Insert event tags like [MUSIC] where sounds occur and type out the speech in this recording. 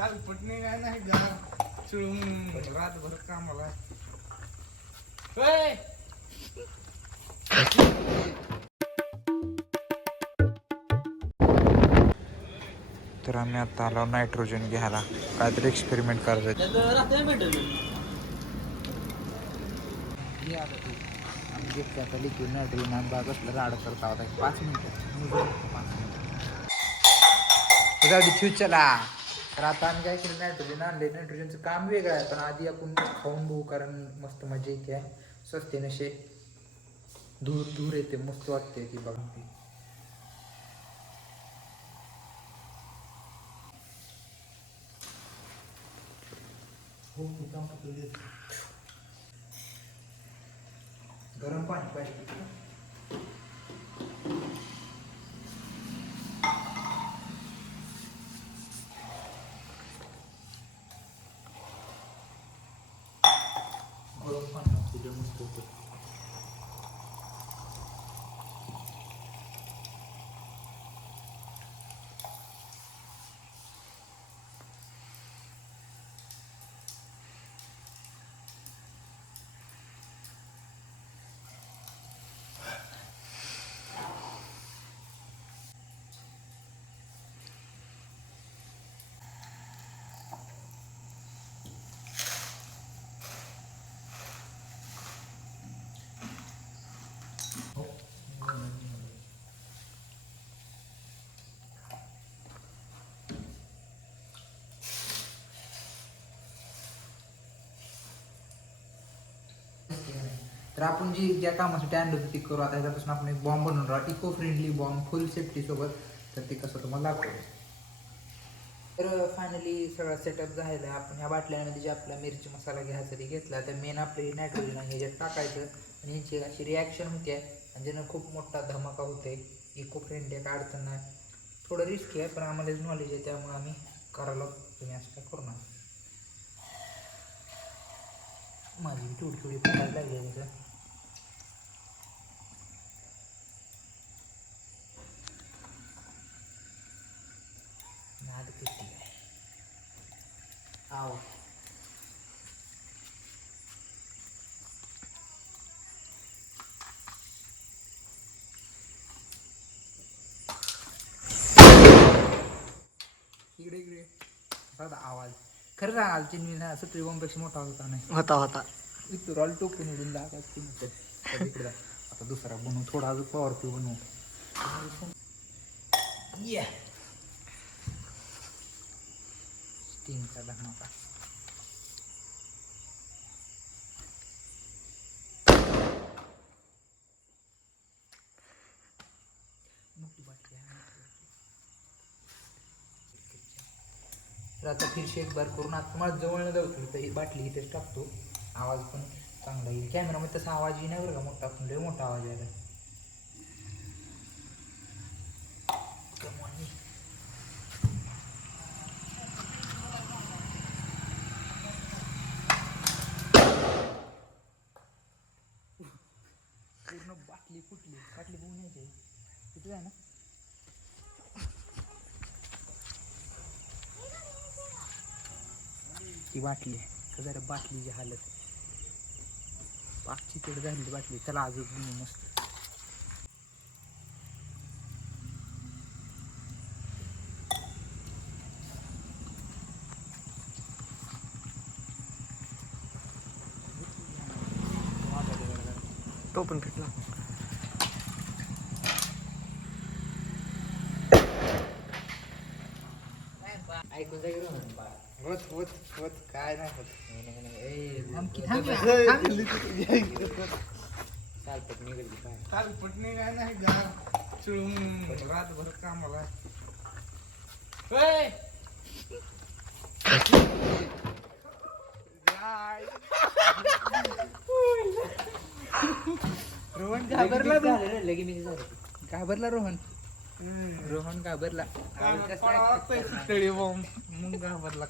थालपटणे काय नाही गार चिळून रातभर कामाला. होय. तर आम्ही आता आलो नायट्रोजन घ्यायला. काहीतरी एक्सपेरिमेंट करायचं. आम्ही घेतलं आता लिक्विड नायट्रोजन आम्ही बाग असलं राड करता होता एक पाच मिनिटं. पाच मिनिटं. जाऊ दे चला. तर आता आम्ही काय केलं नायट्रोजन आणले नायट्रोजनचं काम वेगळं आहे पण आधी आपण खाऊन बघू कारण मस्त मजा येते आहे स्वस्ते नशे. धूर धूर येते मस्त वाटते ती बघा हो गरम पाणी पाहिजे. पाणी तुझ्या मस्त होतं तर आपण जी ज्या कामासाठी आणलं होतं ती करू. आता ह्याच्यापासून आपण एक बॉम्ब बनवून राहू eco friendly bomb full safety सोबत. तर ते कसं तुम्हाला दाखवतो. तर फायनली सगळा सेटअप झालेला आपण ह्या बाटल्यामध्ये जे आपला मिरची मसाला घ्यायचा ते घेतला. तर मेन आपले नायट्रोजन आहे ह्याच्यात टाकायचं. आणि ह्याची अशी रिॲक्शन होते. आणि ज्यानं खूप मोठा धमाका होते इको फ्रेंडली काय अडचण नाही. थोडं रिस्की आहे पण आम्हाला नॉलेज आहे त्यामुळे आम्ही करायला तुम्ही असं काय करू नका. माझी थोडी थोडी पडायला लागली आहे त्याचं नाद किती आहे? आव इकडे इकडे साधा आवाज. खरं सांगाल चिन्ही ना सुट्टी बॉम्बपेक्षा मोठा होता नाही. होता होता. इथं टोकून उडून दाखवायचं इकडं आता दुसरा बनवू थोडा अजून पॉवरफुल बनवू. या स्टीमचा धमाका मोठी बाटली आहे, मोठी बाटली. तर आता फिरशी एक बार करून आता तुम्हाला जवळ न जाऊ तर ही बाटली इथेच टाकतो. आवाज पण चांगला येईल. कॅमेरामध्ये तसा आवाज येईल नाही बरं का मोठा पण लय मोठा आवाज यायला. पूर्ण बाटली फुटली. बाटली बघून यायची. किती आहे ना? ती बाटली आहे. तर जरा बाटलीची हालत पाचची तेड झाली बाटली. चला अजून मस्त. टोपन फिटला. ऐकून जाईल होत होत होत काय नाही होत. निघाली काय नाही गार चिळून रातभर कामाला. [LAUGHS] रोहन घाबरला तू. लगे मी घाबरला रोहन. रोहन घाबरला. घाबरला